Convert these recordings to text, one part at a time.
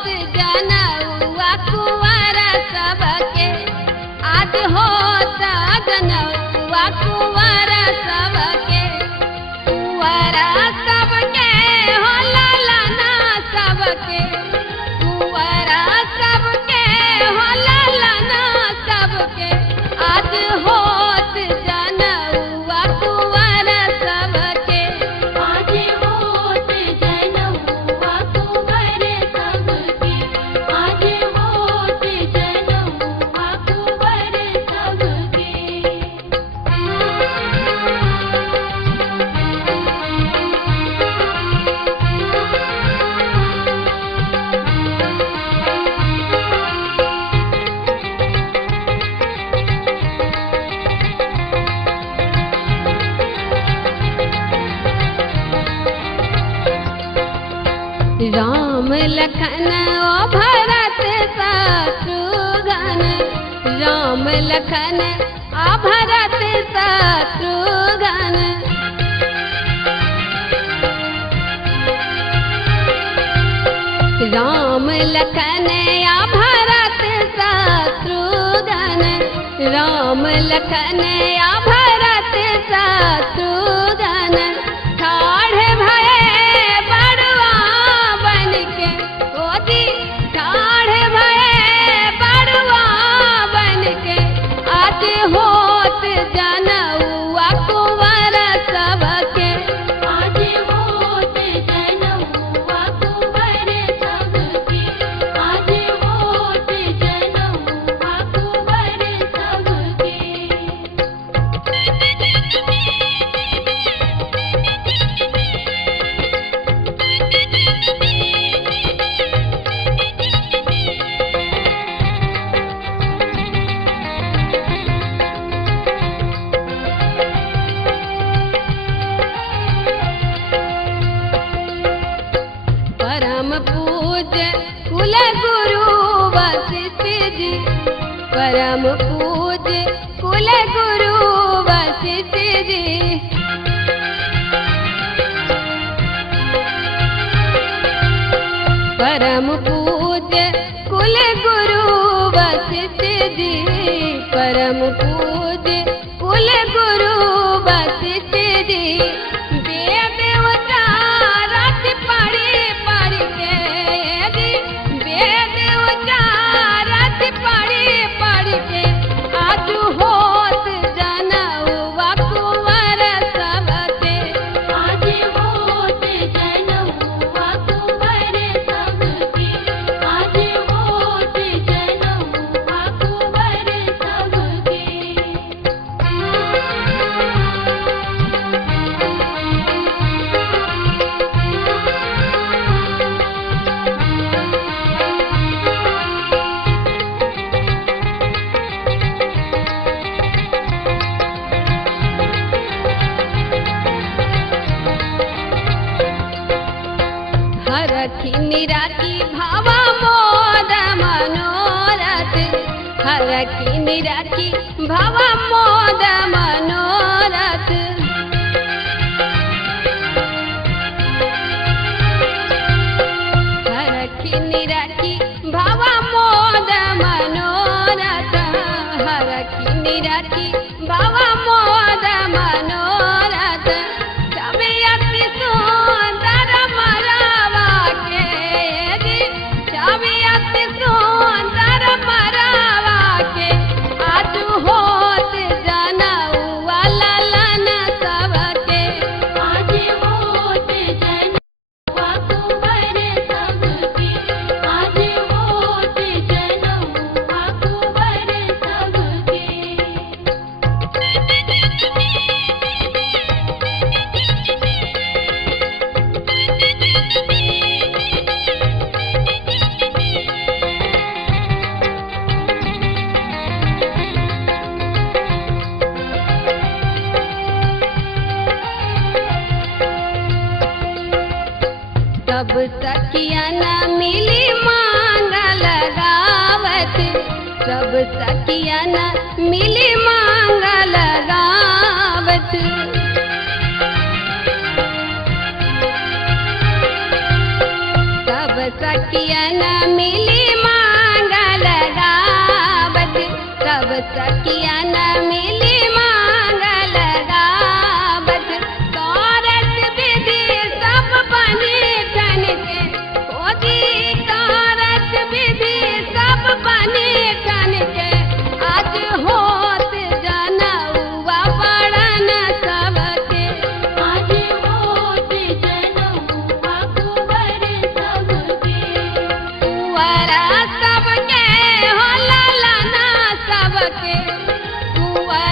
होत जनौआ कुंवर सबके, आज होत जनौआ कुंवर सबके, कुंवर सबके हो ललना सबके, कुंवर सबके हो ललना सबके, आज होत जनौआ कुंवर सबके, आज होत जनौआ कुंवर सबके, आज होत जनौआ कुंवर सबके। राम लखन ओ भरत शत्रुघ्न, राम लखन आ भरत शत्रुघ्न, राम लखन आ भरत शत्रुघ्न, राम लखन आ भरत शत्रुघ्न, ठाढ़ भये बड़ुआ बनके, ओदी ठाढ़ भये बड़ुआ बनके, आज होत जनौआ कुंवर सबके, आज होत जनौआ कुंवर सबके, आज होत जनौआ कुंवर सबके। परम पूज्य कुल गुरु वशिष्ठ जी, परम पूज्य कुल गुरु वशिष्ठ जी, परम पूज्य कुल गुरु वशिष्ठ जी, परम पूज्य कुल गुरु वशिष्ठ जी, वेद उचारत पढ़ी पढ़ के, वेद उचारत पढ़ी पढ़ के, आज होत जनौआ कुंवर सबके, आज होत जनौआ कुंवर सबके, आज होत जनौआ कुंवर सबके। हरखी निराखी भावा मोद मनोरथ, हरखी निराखी भावा मोद मनोरथ, हरखी निराखी भावा मोद मनोरथ, हरखी निराखी भावा मोद मनोरथ, छवि अति सुंदर मरवा के, छवि अति सुंदर मरवा के, आज होत जनौआ ललन सबके, आज होत जनौआ कुंवर सबके, आज होत जनौआ कुंवर सबके। सब सखियन मिली मांगल गावत, सब सखियन मिली मांगल गावत, सब सखियन मिली मांगल गावत, सब सखियन मिली मांगल गावत। कारत विधि सब बनी ठन के, खोजी कारत विधि सब बनी ठन के। आज होत जनौआ पड़न सबके, आज होत जनौआ कुंवर सबके। कुंवर सबके हो ललना सबके, कुंवर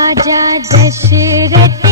राजा दशरथ